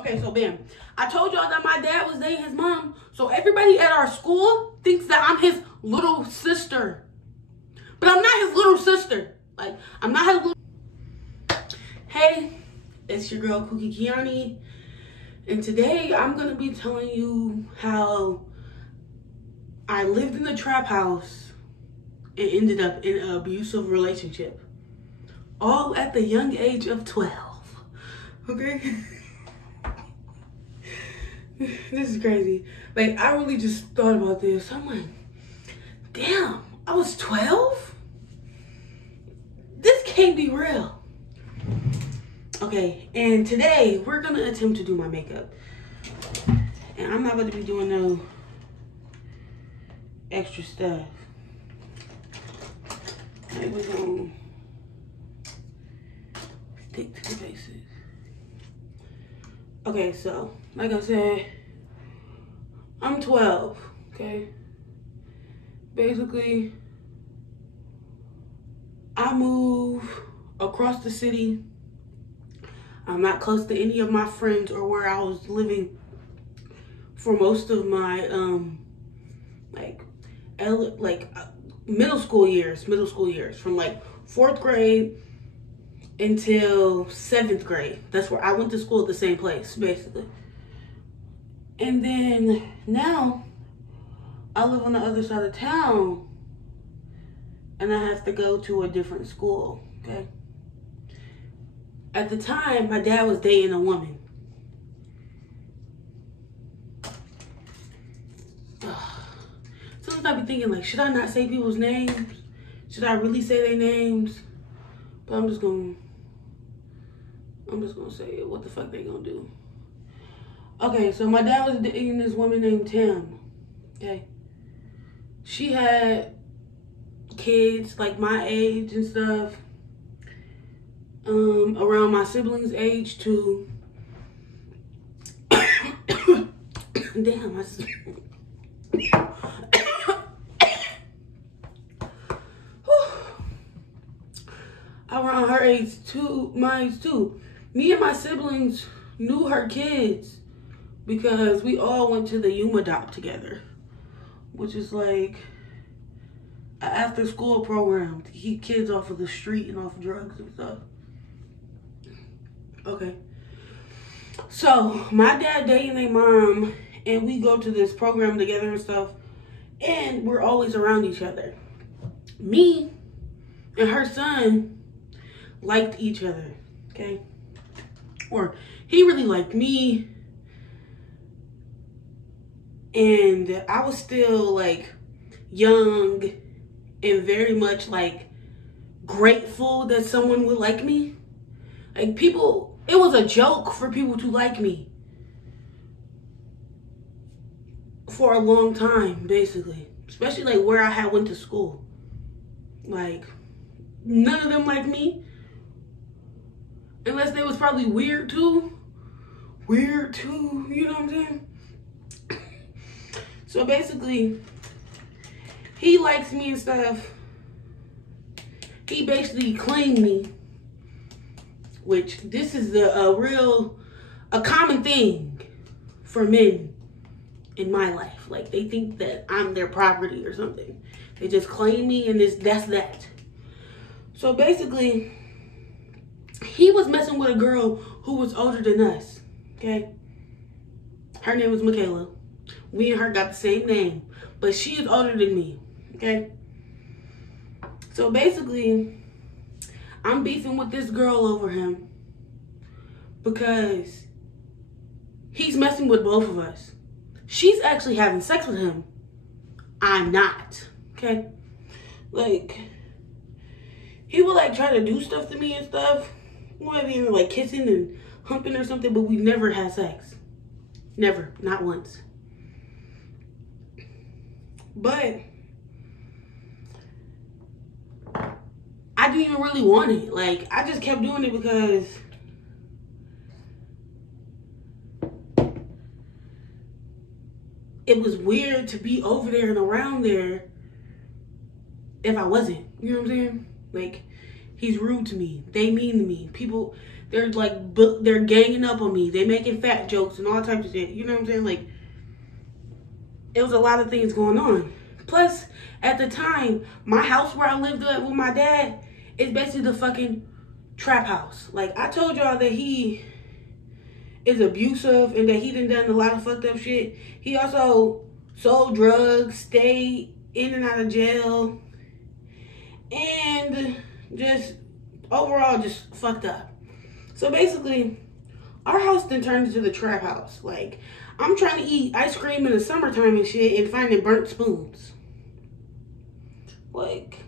Okay, so bam. I told y'all that my dad was dating his mom. So everybody at our school thinks that I'm his little sister. But I'm not his little sister. Like, I'm not his little... Hey, it's your girl, Cookie Kiani. And today, I'm going to be telling you how I lived in the trap house and ended up in an abusive relationship. All at the young age of 12. Okay? This is crazy. Like, I really just thought about this. I'm like, damn, I was 12? This can't be real. Okay, and today we're gonna attempt to do my makeup. And I'm not gonna be doing no extra stuff. Like, we're gonna stick to the basics. Okay, so, like I said, I'm 12, okay? Basically, I move across the city. I'm not close to any of my friends or where I was living for most of my, middle school years, from like 4th grade until 7th grade. That's where I went to school at the same place, basically. And then now I live on the other side of town and I have to go to a different school, okay? At the time, my dad was dating a woman. Sometimes I be thinking, like, should I not say people's names? Should I really say their names? But I'm just gonna say it. What the fuck they gonna do? Okay, so my dad was dating this woman named Tim. Okay. She had kids like my age and stuff. Around my siblings' age too. Damn, around her age too, my age too. Me and my siblings knew her kids because we all went to the UMADOP together, which is like an after-school program to keep kids off of the street and off drugs and stuff. Okay. So, my dad dating their mom, and we go to this program together and stuff, and we're always around each other. Me and her son liked each other, okay? Or he really liked me, and I was still like young and very much like grateful that someone would like me. Like, people, it was a joke for people to like me for a long time, basically. Especially like where I had went to school. Like, none of them liked me. Unless they was probably weird too. Weird too, you know what I'm saying? So basically, he likes me and stuff. He basically claimed me. Which, this is a common thing for men in my life. Like, they think that I'm their property or something. They just claim me and that's that. So basically, he was messing with a girl who was older than us, okay? Her name was Michaela. We and her got the same name, but she is older than me, okay? So basically, I'm beefing with this girl over him because he's messing with both of us. She's actually having sex with him. I'm not, okay? Like, he would like try to do stuff to me and stuff. Maybe even like kissing and humping or something, but we never had sex. Never, not once. But I didn't even really want it. Like, I just kept doing it because it was weird to be over there and around there if I wasn't. You know what I'm saying? Like, He's rude to me. They mean to me. People, they're like, they're ganging up on me. They making fat jokes and all types of shit. You know what I'm saying? Like, it was a lot of things going on. Plus, at the time, my house where I lived at with my dad is basically the fucking trap house. Like, I told y'all that he is abusive and that he done a lot of fucked up shit. He also sold drugs, stayed in and out of jail, and just overall just fucked up. So basically, our house then turned into the trap house. Like, I'm trying to eat ice cream in the summertime and shit and finding burnt spoons. Like,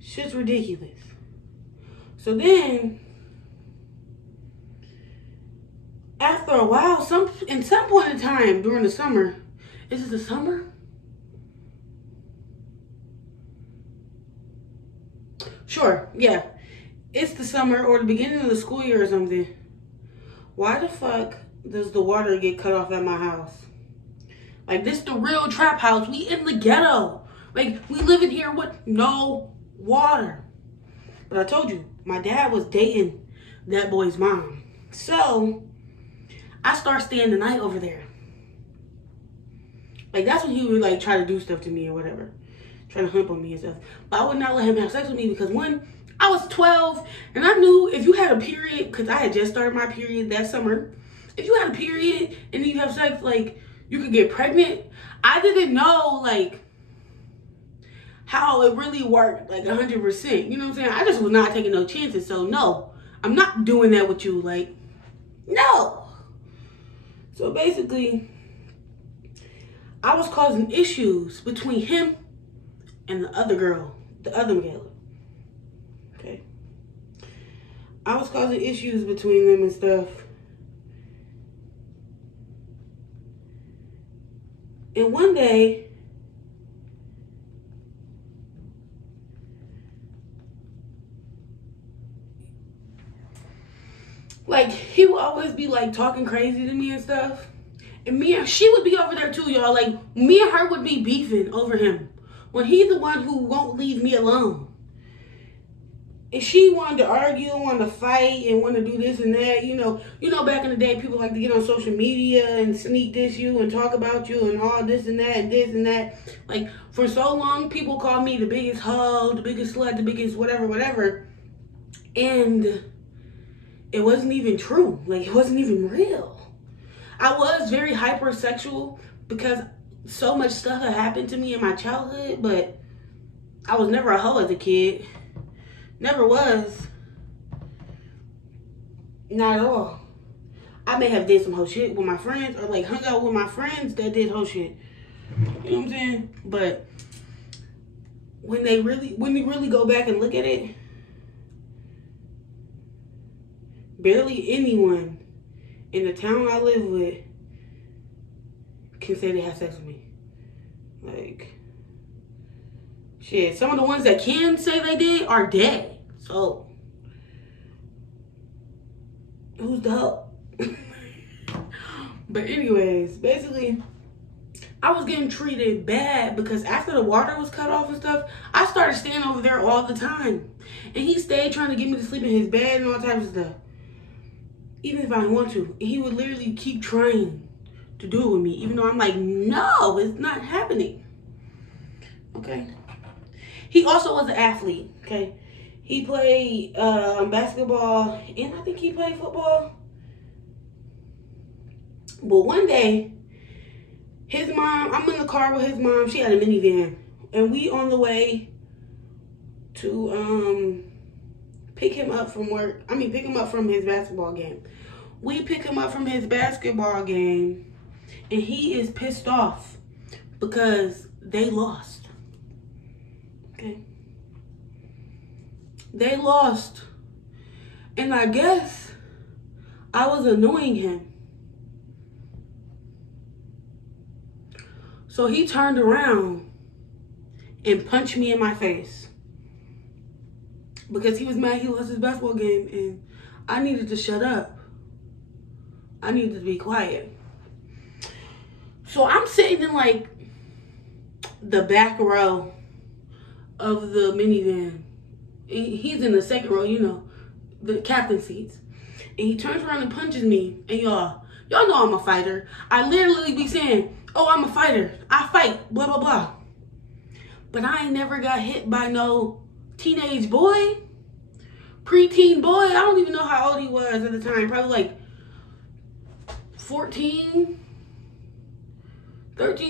shit's ridiculous. So then, after a while, in some point in time during the summer, is it the summer? Sure, yeah. It's the summer or the beginning of the school year or something. Why the fuck does the water get cut off at my house? Like, this the real trap house. We in the ghetto. Like, we live in here with no water. But I told you, my dad was dating that boy's mom. So, I start staying the night over there. Like, that's when he would, like, try to do stuff to me or whatever. Trying to hump on me and stuff. But I would not let him have sex with me because, one, I was 12, and I knew if you had a period, because I had just started my period that summer. If you had a period and then you have sex, like, you could get pregnant. I didn't know, like, how it really worked, like, 100%. You know what I'm saying? I just was not taking no chances. So, no, I'm not doing that with you. Like, no. So, basically, I was causing issues between him and the other girl, the other Michaela. Okay? I was causing issues between them and stuff. And one day, like, he would always be, like, talking crazy to me and stuff. And she would be over there too, y'all. Like, me and her would be beefing over him. When he's the one who won't leave me alone. And she wanted to argue, wanted to fight, and wanted to do this and that. You know, back in the day, people like to get on social media and sneak diss you and talk about you and all this and that and this and that. Like, for so long, people called me the biggest hoe, the biggest slut, the biggest whatever. And it wasn't even true. Like, it wasn't even real. I was very hypersexual because so much stuff had happened to me in my childhood, but I was never a hoe as a kid. Never was. Not at all. I may have did some hoe shit with my friends or like hung out with my friends that did hoe shit. You know what I'm saying? But when you really go back and look at it, barely anyone in the town I live with can say they have sex with me. Like, shit, some of the ones that can say they did are dead. So, who's the hoe? But anyways, basically, I was getting treated bad because after the water was cut off and stuff, I started staying over there all the time. And he stayed trying to get me to sleep in his bed and all types of stuff. Even if I didn't want to. And he would literally keep trying to do it with me. Even though I'm like, no, it's not happening. Okay? He also was an athlete. Okay? He played basketball. And I think he played football. But one day, his mom, I'm in the car with his mom. She had a minivan. And we on the way to pick him up from work. Pick him up from his basketball game. We pick him up from his basketball game. And he is pissed off because they lost. Okay? They lost. And I guess I was annoying him. So he turned around and punched me in my face. Because he was mad he lost his basketball game and I needed to shut up. I needed to be quiet. So I'm sitting in like the back row of the minivan He's in the second row, you know, the captain seats. And he turns around and punches me. And y'all know I'm a fighter. I literally be saying, oh, I'm a fighter. I fight, blah, blah, blah. But I ain't never got hit by no teenage boy, preteen boy. I don't even know how old he was at the time. Probably like 13,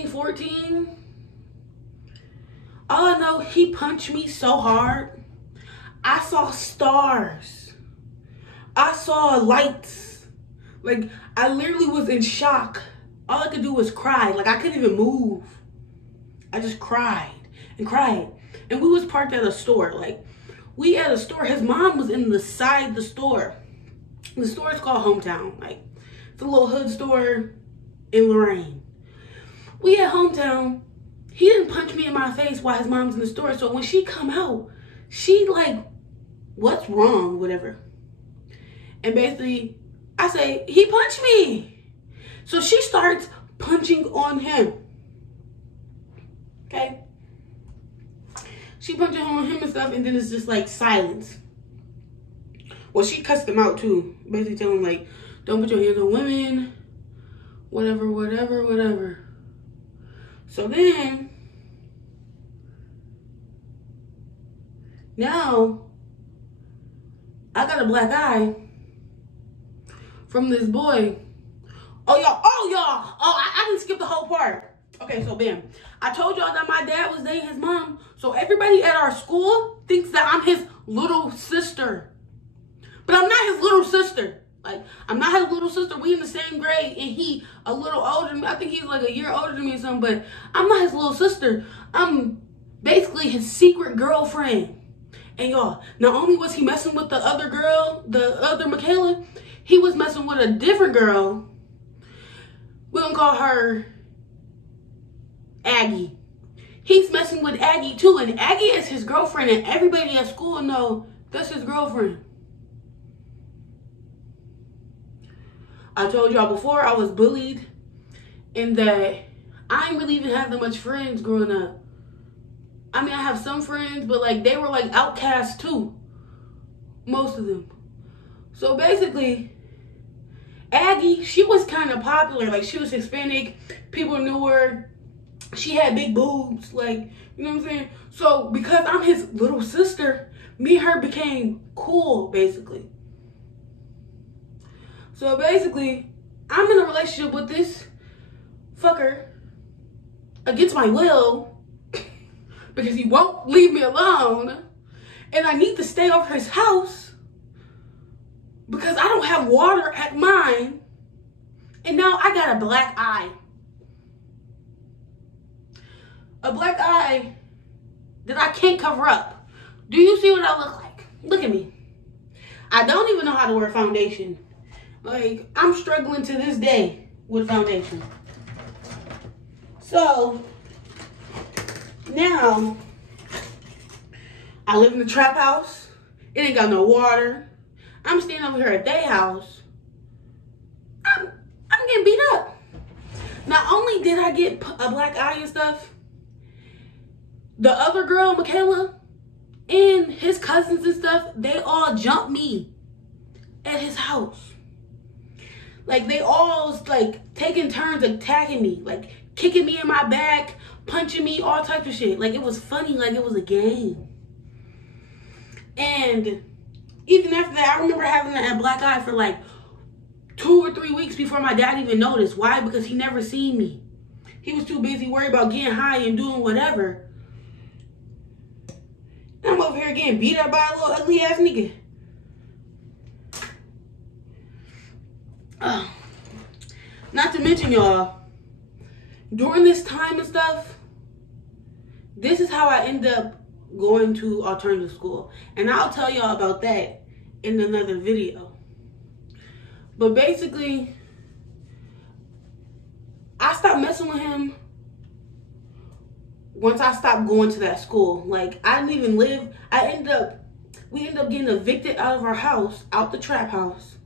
14. All I know, he punched me so hard. I saw stars. I saw lights. Like, I literally was in shock. All I could do was cry. Like, I couldn't even move. I just cried and cried. And we was parked at a store. Like, we at a store. His mom was in the side of the store. The store is called Hometown. Like, it's a little hood store in Lorraine. We at Hometown. He didn't punch me in my face while his mom's in the store. So when she come out, she like, what's wrong? Whatever. And basically, I say, he punched me. So she starts punching on him. Okay? She punching on him and stuff, and then it's just like silence. Well, she cussed him out too. Basically telling him like, don't put your hands on women. Whatever, whatever, whatever. So then, now, I got a black eye from this boy. I didn't skip the whole part. Okay, so bam. I told y'all that my dad was dating his mom. So everybody at our school thinks that I'm his little sister. But I'm not his little sister. Like, I'm not his little sister. We in the same grade, and he a little older than me. I think he's like a year older than me or something, but I'm not his little sister. I'm basically his secret girlfriend. And y'all, not only was he messing with the other girl, the other Michaela, he was messing with a different girl. We're gonna call her Aggie. He's messing with Aggie too, and Aggie is his girlfriend, and everybody at school know that's his girlfriend. I told y'all before I was bullied and that I didn't really even have that much friends growing up. I mean, I have some friends, but like they were like outcasts too. Most of them. So basically, Aggie, she was kind of popular. Like, she was Hispanic. People knew her. She had big boobs. Like, you know what I'm saying? So because I'm his little sister, me and her became cool, basically. So basically, I'm in a relationship with this fucker against my will because he won't leave me alone. And I need to stay over his house because I don't have water at mine. And now I got a black eye. A black eye that I can't cover up. Do you see what I look like? Look at me. I don't even know how to wear foundation. Like, I'm struggling to this day with foundation. So, now, I live in the trap house. It ain't got no water. I'm staying over here at their house. I'm getting beat up. Not only did I get a black eye and stuff, the other girl, Michaela, and his cousins and stuff, they all jumped me at his house. Like, they all, like, taking turns attacking me. Like, kicking me in my back, punching me, all types of shit. Like, it was funny, like it was a game. And even after that, I remember having that black eye for, like, 2 or 3 weeks before my dad even noticed. Why? Because he never seen me. He was too busy worried about getting high and doing whatever. And I'm over here getting beat up by a little ugly-ass nigga. Not to mention, y'all, during this time and stuff, this is how I end up going to alternative school. And I'll tell y'all about that in another video. But basically, I stopped messing with him once I stopped going to that school. Like, I didn't even live. We ended up getting evicted out of our house, out the trap house,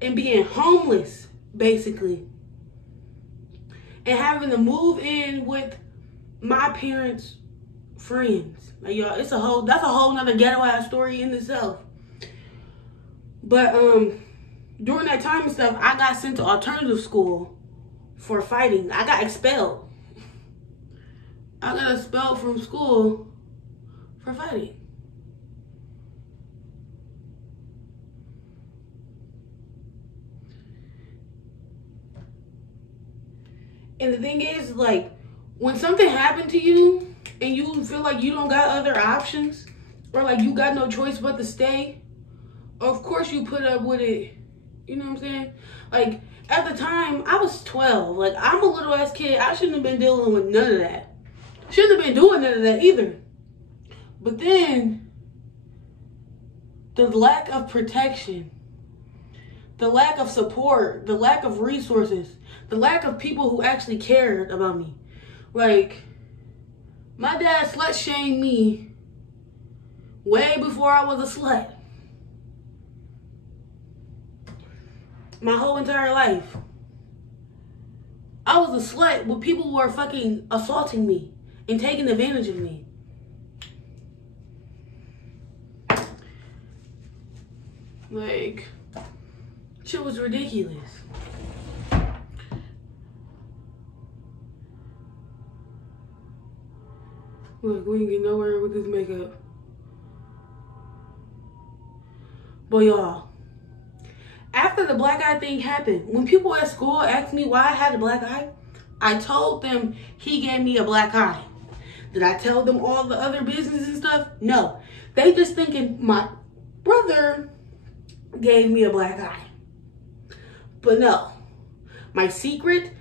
and being homeless, basically. And having to move in with my parents friends. Like, y'all, that's a whole nother ghetto ass story in itself. But during that time and stuff, I got sent to alternative school for fighting. I got expelled. I got expelled from school for fighting. And the thing is, like, when something happened to you and you feel like you don't got other options, or like you got no choice but to stay, of course you put up with it. You know what I'm saying? Like, at the time, I was 12. Like, I'm a little ass kid. I shouldn't have been dealing with none of that. Shouldn't have been doing none of that either. But then, the lack of protection, the lack of support, the lack of resources, the lack of people who actually cared about me. Like, my dad slut shamed me way before I was a slut. My whole entire life. I was a slut when people were fucking assaulting me and taking advantage of me. Like, shit was ridiculous. Look, we ain't get nowhere with this makeup. But y'all, after the black eye thing happened, when people at school asked me why I had a black eye, I told them he gave me a black eye. Did I tell them all the other business and stuff? No. They just thinking my brother gave me a black eye. But no. My secret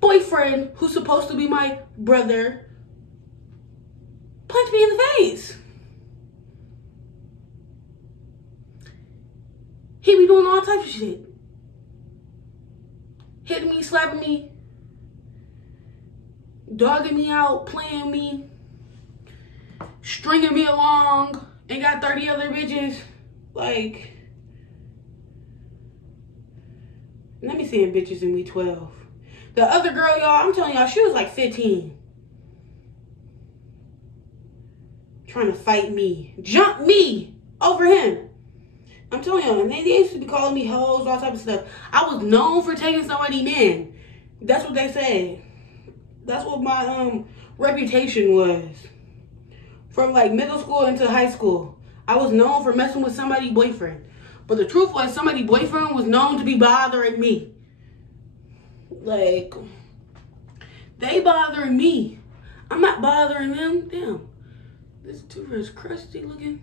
boyfriend, who's supposed to be my brother, punched me in the face. He be doing all types of shit. Hitting me, slapping me, dogging me out, playing me, stringing me along, and got 30 other bitches. Like, let me see bitches in me 12. The other girl, y'all, I'm telling y'all, she was like 15. Trying to fight me, jump me over him. I'm telling y'all, and they used to be calling me hoes, all type of stuff. I was known for taking somebody men. That's what they said. That's what my reputation was. From like middle school into high school, I was known for messing with somebody's boyfriend. But the truth was, somebody's boyfriend was known to be bothering me. Like, they bothering me. I'm not bothering them. Damn, this toothbrush crusty looking.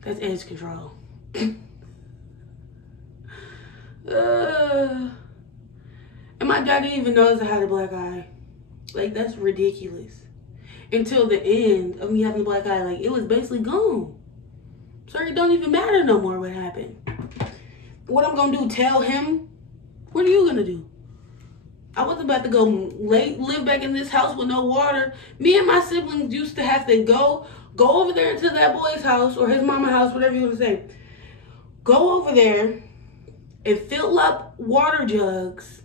That's edge control. And my dad didn't even notice I had a black eye. Like, that's ridiculous. Until the end of me having a black eye, like, it was basically gone. So it don't even matter no more what happened. What I'm gonna do, tell him? What are you gonna do? I was about to go live back in this house with no water. Me and my siblings used to have to go over there to that boy's house or his mama's house, whatever you want to say. Go over there and fill up water jugs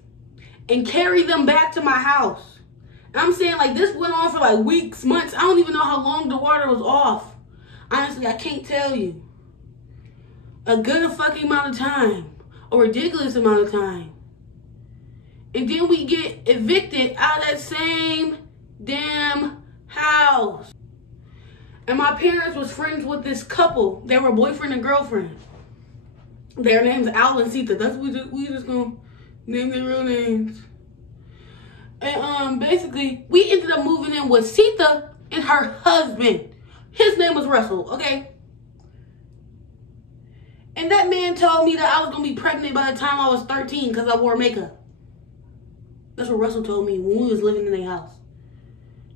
and carry them back to my house. And I'm saying, like, this went on for like weeks, months. I don't even know how long the water was off. Honestly, I can't tell you. A good fucking amount of time. A ridiculous amount of time. And then we get evicted out of that same damn house. And my parents was friends with this couple. They were boyfriend and girlfriend. Their name's Al and Sita. That's what we just gonna name their real names. And basically, we ended up moving in with Sita and her husband. His name was Russell, okay? And that man told me that I was gonna be pregnant by the time I was 13 because I wore makeup. That's what Russell told me when we was living in their house.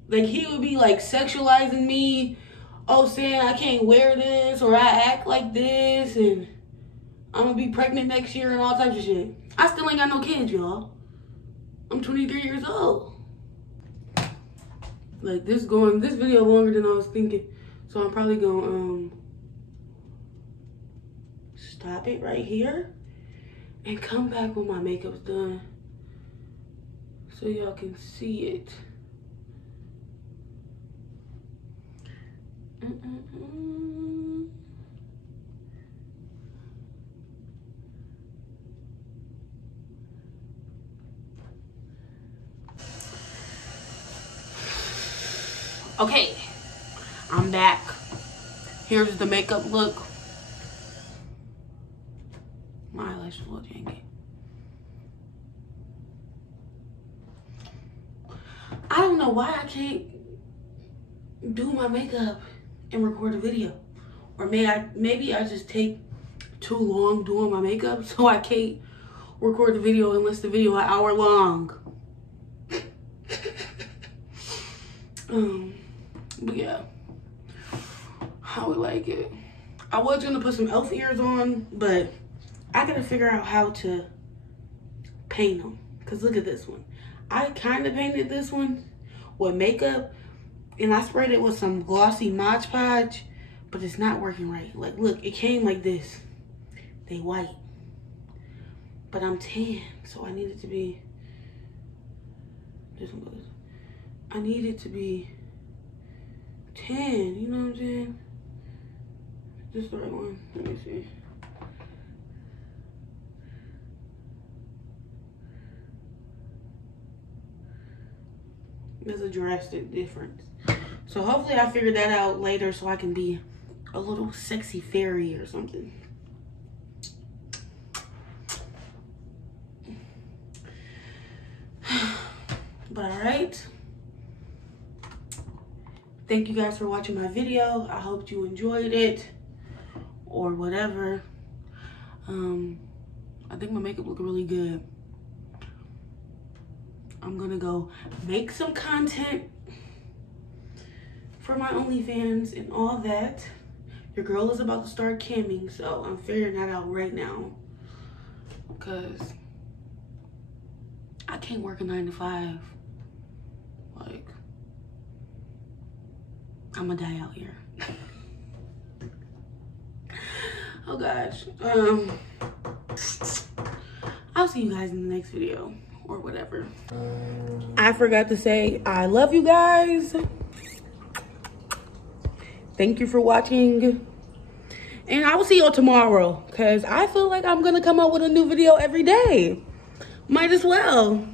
Like, he would be like sexualizing me. Oh, saying I can't wear this or I act like this and I'm gonna be pregnant next year and all types of shit. I still ain't got no kids, y'all. I'm 23 years old. Like, this video longer than I was thinking. So I'm probably gonna stop it right here and come back when my makeup's done so y'all can see it. Okay, I'm back. Here's the makeup look. My eyelash is a little janky. I don't know why I can't do my makeup and record a video. Or maybe I just take too long doing my makeup, so I can't record the video unless the video an hour long. But yeah, I would like it. I was gonna put some elf ears on, but I gotta figure out how to paint them. Cause look at this one. I kind of painted this one with makeup, and I sprayed it with some glossy Mod Podge, but it's not working right. Like, look, it came like this. They white, but I'm tan, so I need it to be. This one goes. I need it to be tan. You know what I'm saying? Is this the right one? Let me see. There's a drastic difference. So hopefully I figure that out later so I can be a little sexy fairy or something. But alright. Thank you guys for watching my video. I hope you enjoyed it or whatever. I think my makeup looked really good. I'm gonna go make some content for my OnlyFans and all that. Your girl is about to start camming, so I'm figuring that out right now. Because I can't work a 9 to 5. Like, I'm gonna die out here. Oh gosh. I'll see you guys in the next video or whatever. I forgot to say I love you guys. Thank you for watching. And I will see you tomorrow because I feel like I'm gonna come out with a new video every day. Might as well.